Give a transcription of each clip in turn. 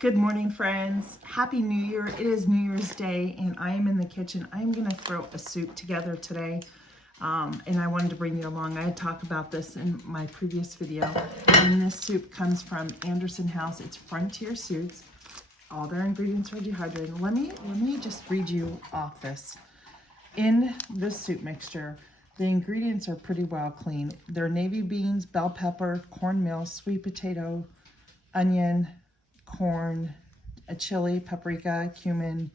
Good morning, friends. Happy New Year. It is New Year's Day and I am in the kitchen. I'm going to throw a soup together today. And I wanted to bring you along. I had talked about this in my previous video. And this soup comes from Anderson House. It's Frontier Soups. All their ingredients are dehydrated. Let me just read you off this. In this soup mixture, the ingredients are pretty well clean. They're navy beans, bell pepper, cornmeal, sweet potato, onion, corn, a chili, paprika, cumin,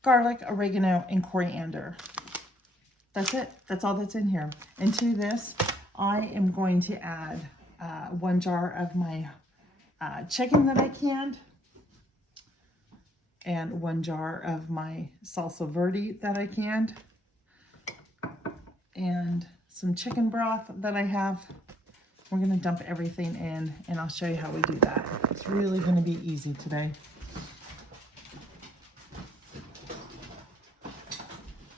garlic, oregano, and coriander. That's it. That's all that's in here. And to this, I am going to add 1 jar of my chicken that I canned, and 1 jar of my salsa verde that I canned, and some chicken broth that I have. We're going to dump everything in, and I'll show you how we do that. It's really going to be easy today.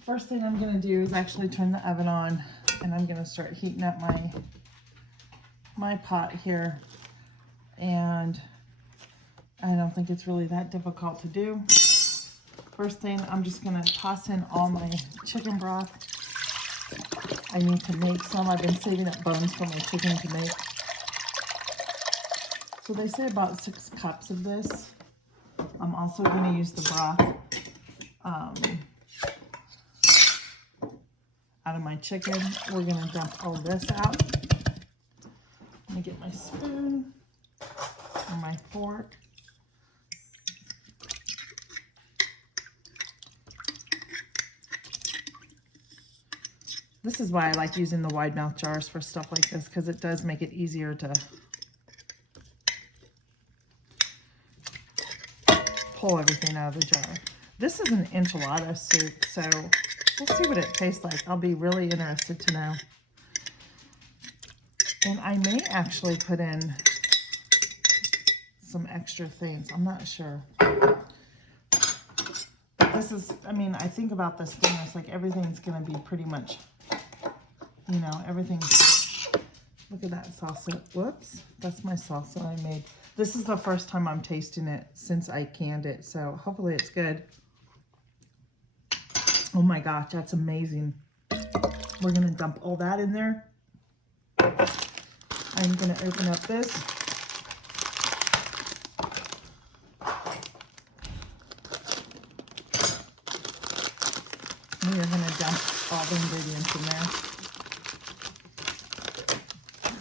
First thing I'm going to do is actually turn the oven on, and I'm going to start heating up my pot here. And I don't think it's really that difficult to do. First thing, I'm just going to toss in all my chicken broth. I need to make some. I've been saving up bones for my chicken to make. So they say about 6 cups of this. I'm also going to use the broth out of my chicken. We're going to dump all this out. Let me get my spoon and my fork. This is why I like using the wide mouth jars for stuff like this, because it does make it easier to pull everything out of the jar. This is an enchilada soup, so we'll see what it tastes like. I'll be really interested to know. And I may actually put in some extra things. I'm not sure. But this is, I mean, I think about this thing, it's like everything's going to be pretty much, you know, everything's, look at that salsa. Whoops, that's my salsa I made. This is the first time I'm tasting it since I canned it, so hopefully it's good. Oh my gosh, that's amazing. We're gonna dump all that in there. I'm gonna open up this. And we're gonna dump all the ingredients in there.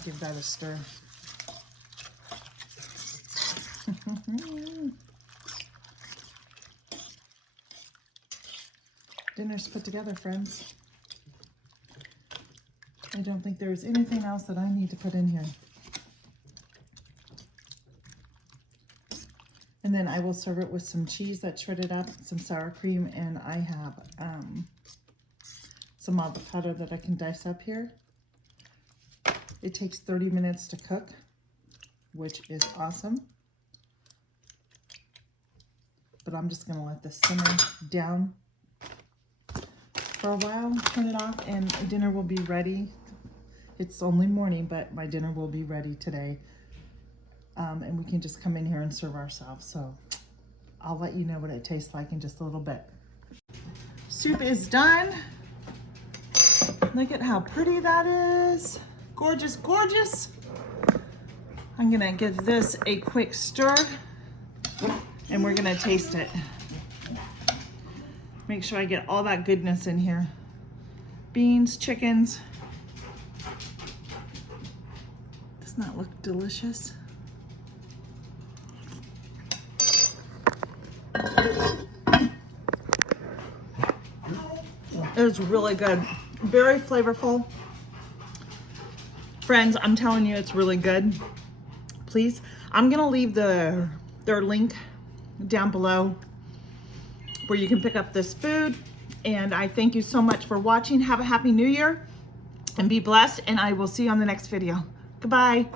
Give that a stir. Dinner's put together, friends. I don't think there's anything else that I need to put in here. And then I will serve it with some cheese that's shredded up, some sour cream, and I have some avocado that I can dice up here. It takes 30 minutes to cook, which is awesome. But I'm just going to let this simmer down for a while, turn it off, and dinner will be ready. It's only morning, but my dinner will be ready today. And we can just come in here and serve ourselves. So I'll let you know what it tastes like in just a little bit. Soup is done. Look at how pretty that is. Gorgeous, gorgeous. I'm gonna give this a quick stir and we're gonna taste it. Make sure I get all that goodness in here. Beans, chickens. Doesn't that look delicious? It was really good. Very flavorful. Friends, I'm telling you, it's really good. Please, I'm gonna leave their link down below where you can pick up this food. And I thank you so much for watching. Have a happy new year and be blessed. And I will see you on the next video. Goodbye.